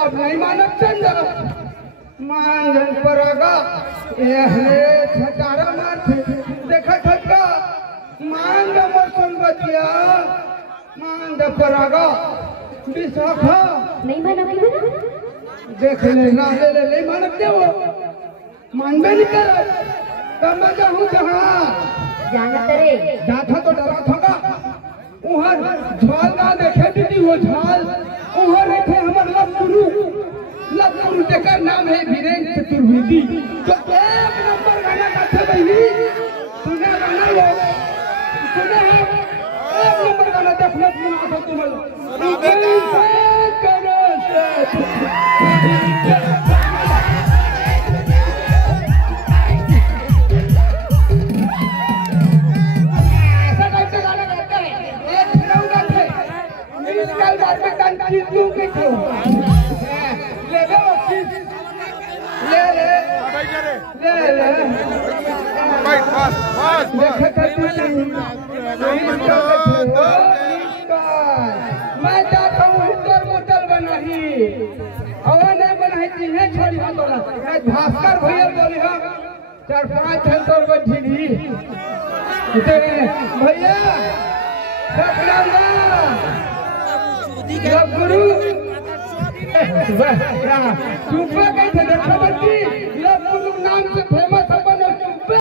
अब नहीं मानक चंद मांगन परागा ये छटारा मारते देखा ठक्का मांग मौसम बचिया मांग परागा विशाखा नहीं मानक देख ले ना ले मानक दे वो मानबे नहीं कर तब मैं जाऊँ जहाँ जाना तेरे जाता तो डरा था उहर झाल ना देखे दीदी वो झाल उहर देखे हमार लवगुरु जेकर नाम है वीरेंद्र चतुर्वेदी तो एक नंबर गाना गाते बहनी सुना गाना लो सुने हैं एक नंबर गाना देखने को मिला था तुम्हें मैं जाता हूँ हिंदर मोटल बनाही हवा नहीं बनाई है छोड़ी हाथ वाला भास्कर भैया बोली हम 4-5 हेक्टर को ढीली भैया गुरु चुप कैसे देखो बच्ची गुरु नाम से